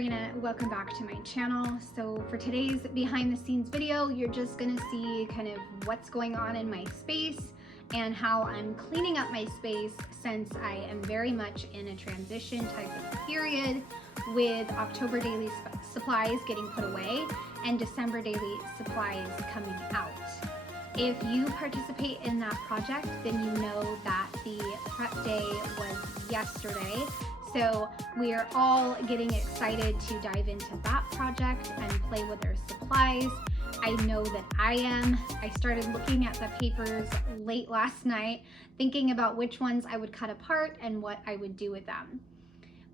Sabrina, welcome back to my channel. So for today's behind the scenes video, you're just gonna see kind of what's going on in my space and how I'm cleaning up my space since I am very much in a transition type of period with October daily supplies getting put away and December daily supplies coming out. If you participate in that project, then you know that the prep day was yesterday. So we are all getting excited to dive into that project and play with our supplies. I know that I am. I started looking at the papers late last night, thinking about which ones I would cut apart and what I would do with them.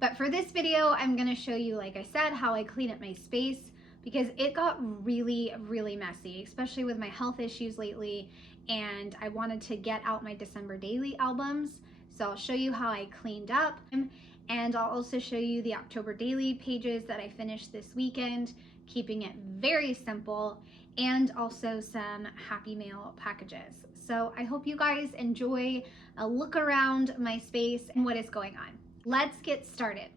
But for this video, I'm gonna show you, like I said, how I clean up my space because it got really, really messy, especially with my health issues lately. And I wanted to get out my December daily albums. So I'll show you how I cleaned up. And I'll also show you the October daily pages that I finished this weekend, keeping it very simple, and also some Happy Mail packages. So I hope you guys enjoy a look around my space and what is going on. Let's get started.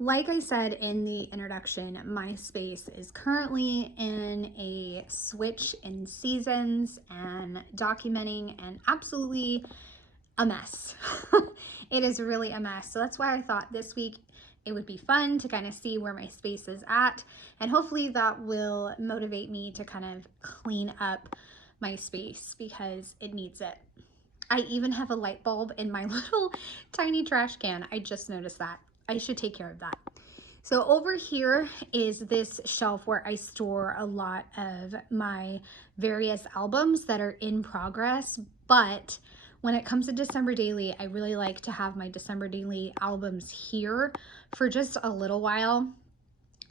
Like I said in the introduction, my space is currently in a switch in seasons and documenting and absolutely a mess. It is really a mess. So that's why I thought this week it would be fun to kind of see where my space is at. And hopefully that will motivate me to kind of clean up my space because it needs it. I even have a light bulb in my little tiny trash can. I just noticed that. I should take care of that. So over here is this shelf where I store a lot of my various albums that are in progress, but when it comes to December daily, I really like to have my December daily albums here for just a little while.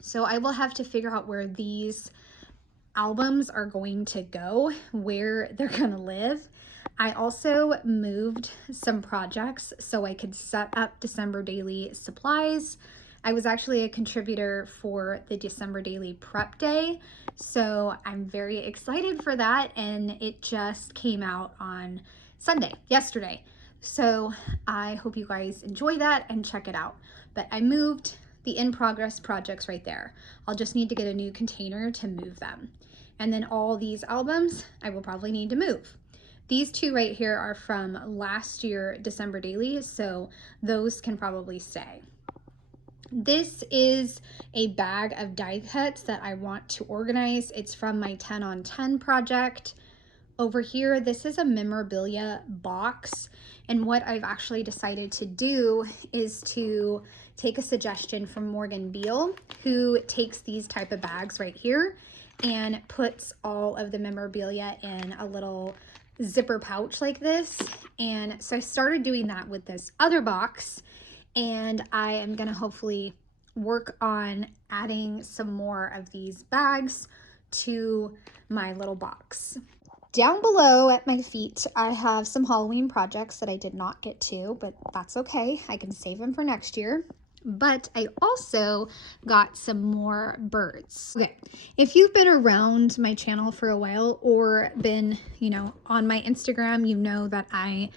So I will have to figure out where these albums are going to go, where they're gonna live. I also moved some projects so I could set up December daily supplies. I was actually a contributor for the December daily prep day, so I'm very excited for that, and it just came out on Sunday, yesterday. So I hope you guys enjoy that and check it out. But I moved the in progress projects right there. I'll just need to get a new container to move them. And then all these albums I will probably need to move. These two right here are from last year December daily, so those can probably stay. This is a bag of die cuts that I want to organize. It's from my 10 on 10 project. Over here, this is a memorabilia box, and what I've actually decided to do is to take a suggestion from Morgan Beal, who takes these type of bags right here and puts all of the memorabilia in a little zipper pouch like this. And so I started doing that with this other box, and I am gonna hopefully work on adding some more of these bags to my little box. Down below at my feet, I have some Halloween projects that I did not get to, but that's okay. I can save them for next year. But I also got some more birds. Okay, if you've been around my channel for a while or been, on my Instagram, you know that I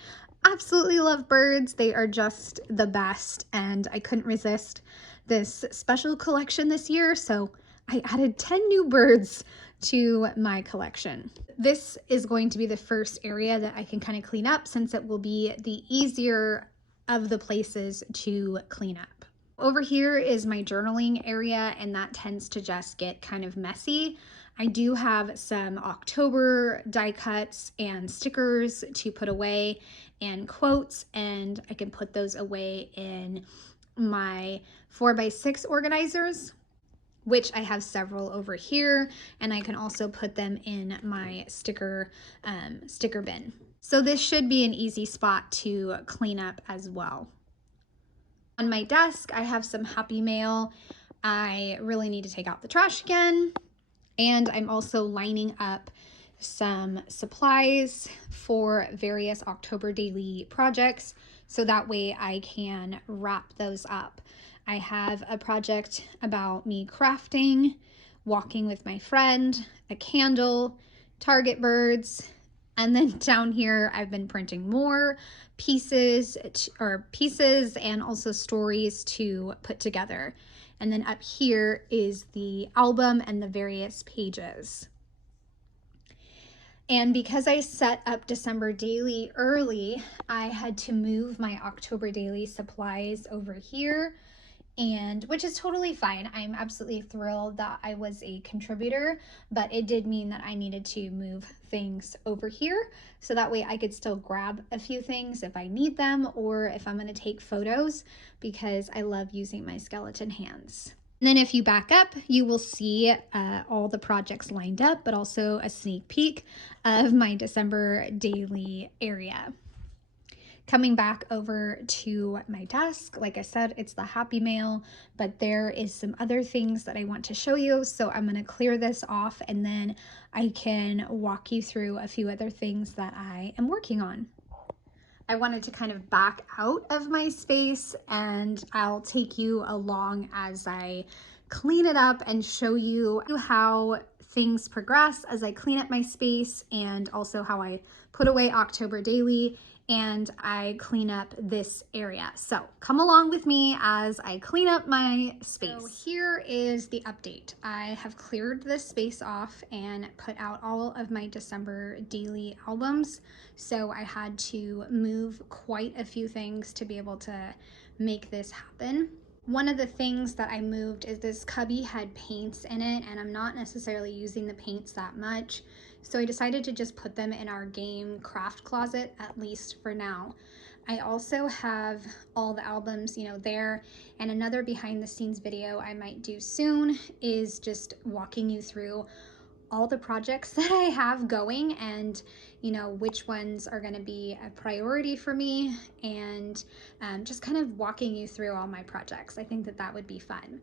absolutely love birds. They are just the best, and I couldn't resist this special collection this year, so I added 10 new birds to my collection. This is going to be the first area that I can kind of clean up since it will be the easier of the places to clean up. Over here is my journaling area, and that tends to just get kind of messy. I do have some October die cuts and stickers to put away and quotes, and I can put those away in my 4x6 organizers, which I have several over here, and I can also put them in my sticker bin. So this should be an easy spot to clean up as well. On my desk, I have some Happy Mail. I really need to take out the trash again, and I'm also lining up some supplies for various October daily projects, so that way I can wrap those up. I have a project about me crafting, walking with my friend, a candle, target birds, And then down here, I've been printing more pieces and also stories to put together. And then up here is the album and the various pages. And because I set up December daily early, I had to move my October daily supplies over here, and which is totally fine. I'm absolutely thrilled that I was a contributor, but it did mean that I needed to move things over here so that way I could still grab a few things if I need them or if I'm going to take photos, because I love using my skeleton hands. And then if you back up, you will see all the projects lined up, but also a sneak peek of my December daily area. Coming back over to my desk, like I said, it's the Happy Mail, but there is some other things that I want to show you. So I'm going to clear this off and then I can walk you through a few other things that I am working on. I wanted to kind of back out of my space, and I'll take you along as I clean it up and show you how things progress as I clean up my space, and also how I put away October daily and I clean up this area. So come along with me as I clean up my space. So here is the update. I have cleared this space off and put out all of my December daily albums. So I had to move quite a few things to be able to make this happen. One of the things that I moved is this cubby had paints in it, and I'm not necessarily using the paints that much. So I decided to just put them in our game craft closet, at least for now. I also have all the albums, there. And another behind the scenes video I might do soon is just walking you through all the projects that I have going, and which ones are going to be a priority for me, and just kind of walking you through all my projects. I think that would be fun.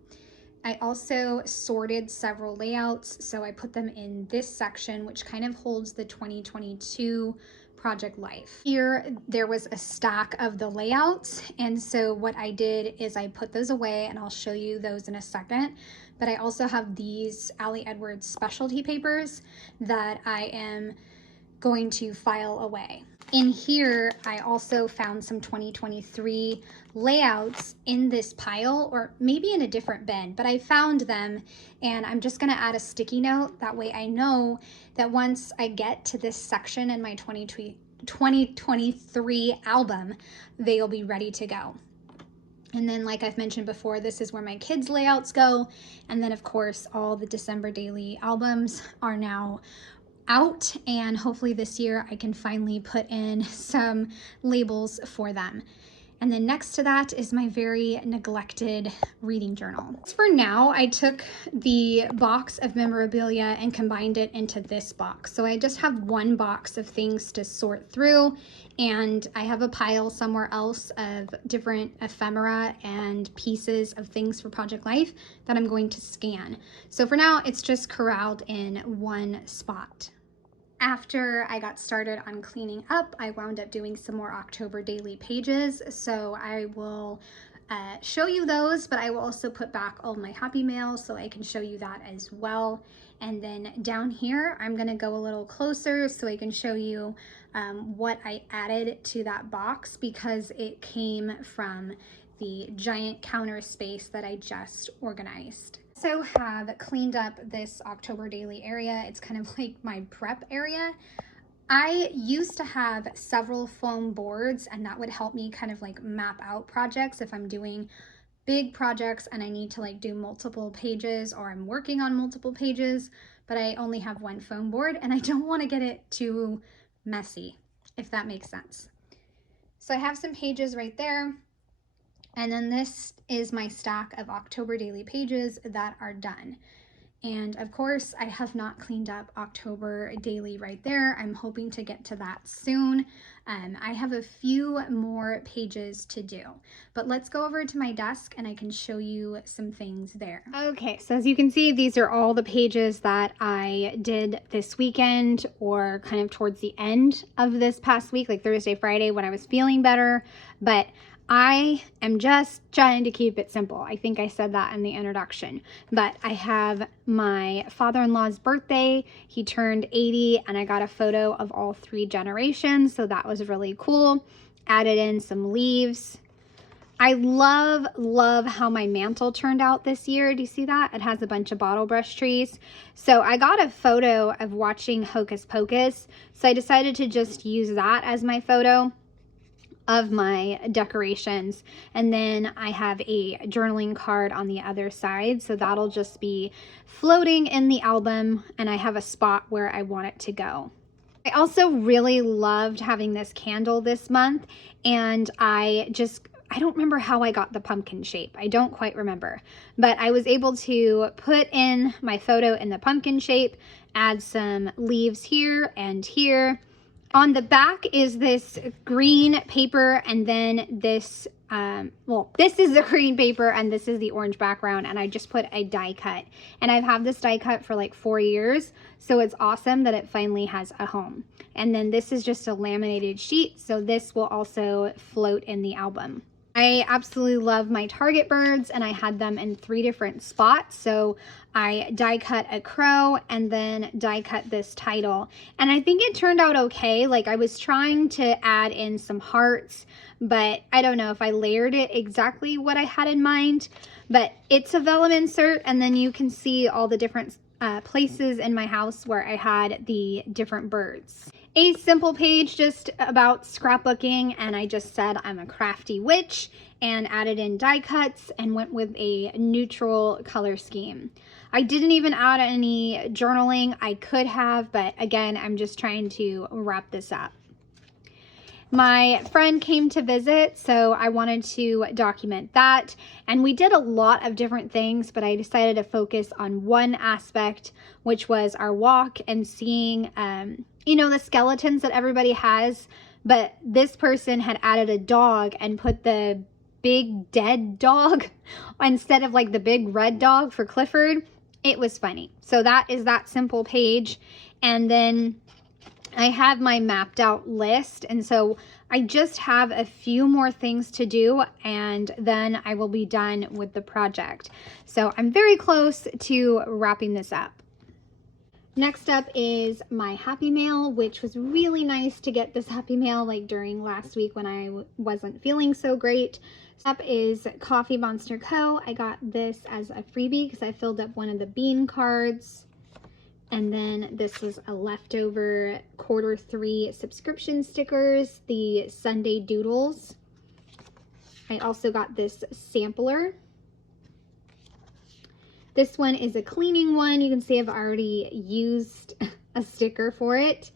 I also sorted several layouts, so I put them in this section, which kind of holds the 2022 project life. Here there was a stack of the layouts, and so what I did is I put those away, and I'll show you those in a second. But I also have these Ali Edwards specialty papers that I am going to file away. In here, I also found some 2023 layouts in this pile, or maybe in a different bin, but I found them, and I'm just gonna add a sticky note. That way I know that once I get to this section in my 2023 album, they'll be ready to go. And then, like I've mentioned before, this is where my kids' layouts go. And then, of course, all the December daily albums are now out, and hopefully this year I can finally put in some labels for them. And then next to that is my very neglected reading journal. For now, I took the box of memorabilia and combined it into this box. So I just have one box of things to sort through, and I have a pile somewhere else of different ephemera and pieces of things for Project Life that I'm going to scan. So for now, it's just corralled in one spot. After I got started on cleaning up, I wound up doing some more October daily pages. So I will show you those, but I will also put back all my Happy Mail so I can show you that as well. And then down here, I'm gonna go a little closer so I can show you what I added to that box, because it came from the giant counter space that I just organized. So have cleaned up this October daily area. It's kind of like my prep area. I used to have several foam boards, and that would help me kind of like map out projects if I'm doing big projects and I need to like do multiple pages, or I'm working on multiple pages, but I only have one foam board and I don't want to get it too messy, if that makes sense. So I have some pages right there. And then this is my stack of October daily pages that are done. And of course, I have not cleaned up October daily right there. I'm hoping to get to that soon. I have a few more pages to do, but let's go over to my desk and I can show you some things there. Okay, so as you can see, these are all the pages that I did this weekend, or kind of towards the end of this past week, like Thursday, Friday, when I was feeling better. But I am just trying to keep it simple. I think I said that in the introduction, but I have my father-in-law's birthday. He turned 80 and I got a photo of all 3 generations, so that was really cool. Added in some leaves. I love how my mantle turned out this year. Do you see that? It has a bunch of bottle brush trees. So I got a photo of watching Hocus Pocus, so I decided to just use that as my photo of my decorations. And then I have a journaling card on the other side, so that'll just be floating in the album, and I have a spot where I want it to go. I also really loved having this candle this month, and I don't remember how I got the pumpkin shape. I don't quite remember, but I was able to put in my photo in the pumpkin shape, add some leaves here and here. On the back is this green paper, and then this, this is the green paper and this is the orange background, and I just put a die cut. And I've had this die cut for like 4 years, so it's awesome that it finally has a home. And then this is just a laminated sheet, so this will also float in the album. I absolutely love my Target birds, and I had them in 3 different spots. So I die cut a crow and then die cut this title. And I think it turned out okay. Like, I was trying to add in some hearts, but I don't know if I layered it exactly what I had in mind. But it's a vellum insert, and then you can see all the different places in my house where I had the different birds. A simple page just about scrapbooking, and I just said I'm a crafty witch and added in die cuts and went with a neutral color scheme. I didn't even add any journaling. I could have, but again, I'm just trying to wrap this up. My friend came to visit, so I wanted to document that. And we did a lot of different things, but I decided to focus on one aspect, which was our walk and seeing, the skeletons that everybody has. But this person had added a dog and put the big dead dog instead of like the big red dog for Clifford. It was funny. So that is that simple page. And then I have my mapped out list, and so I just have a few more things to do, and then I will be done with the project. So I'm very close to wrapping this up. Next up is my Happy Mail, which was really nice to get this Happy Mail like during last week when I wasn't feeling so great. Up is Coffee Monster Co. I got this as a freebie because I filled up one of the bean cards. And then this was a leftover Q3 subscription stickers, the Sunday Doodles. I also got this sampler. This one is a cleaning one. You can see I've already used a sticker for it.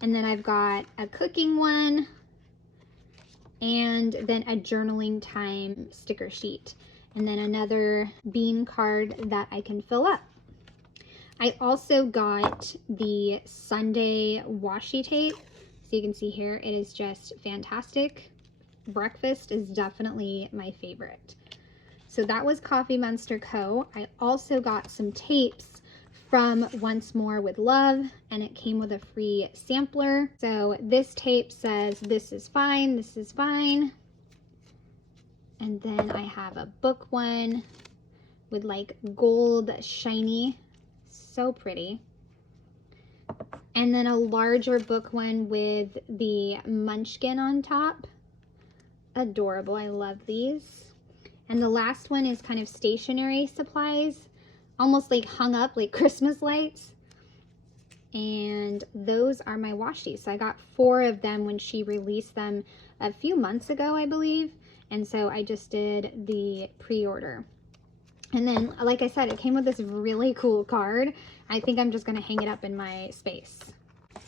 And then I've got a cooking one, and then a journaling time sticker sheet. And then another bean card that I can fill up. I also got the Sunday washi tape. So you can see here, it is just fantastic. Breakfast is definitely my favorite. So that was Coffee Monster Co. I also got some tapes from Once More with Love, and it came with a free sampler. So this tape says, "This is fine, this is fine." And then I have a book one with like gold shiny, so pretty. And then a larger book one with the munchkin on top. Adorable, I love these. And the last one is kind of stationery supplies, almost like hung up like Christmas lights. And those are my washi. So I got 4 of them when she released them a few months ago, I believe. And so I just did the pre-order. And then, like I said, it came with this really cool card. I think I'm just going to hang it up in my space.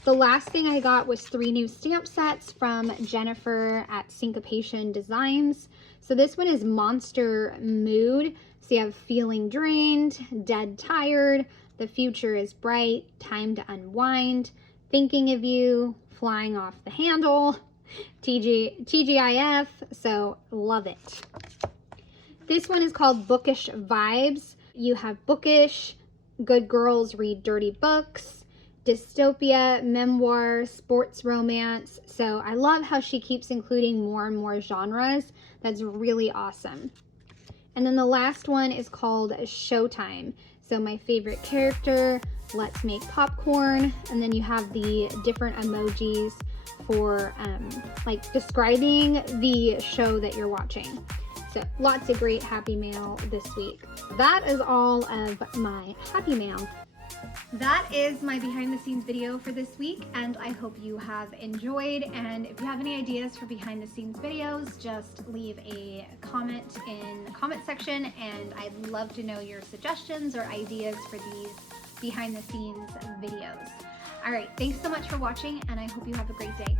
The last thing I got was 3 new stamp sets from Jennifer at Syncopation Designs. So this one is Monster Mood. So you have Feeling Drained, Dead Tired, The Future is Bright, Time to Unwind, Thinking of You, Flying Off the Handle, TGIF, so love it. This one is called Bookish Vibes. You have Bookish, Good Girls Read Dirty Books, dystopia, memoir, sports romance. So I love how she keeps including more and more genres. That's really awesome. And then the last one is called Showtime. So my favorite character, let's make popcorn. And then you have the different emojis for like describing the show that you're watching. So lots of great happy mail this week. That is all of my happy mail. That is my behind the scenes video for this week, and I hope you have enjoyed. And if you have any ideas for behind the scenes videos, just leave a comment in the comment section, and I'd love to know your suggestions or ideas for these behind the scenes videos. All right, thanks so much for watching, and I hope you have a great day.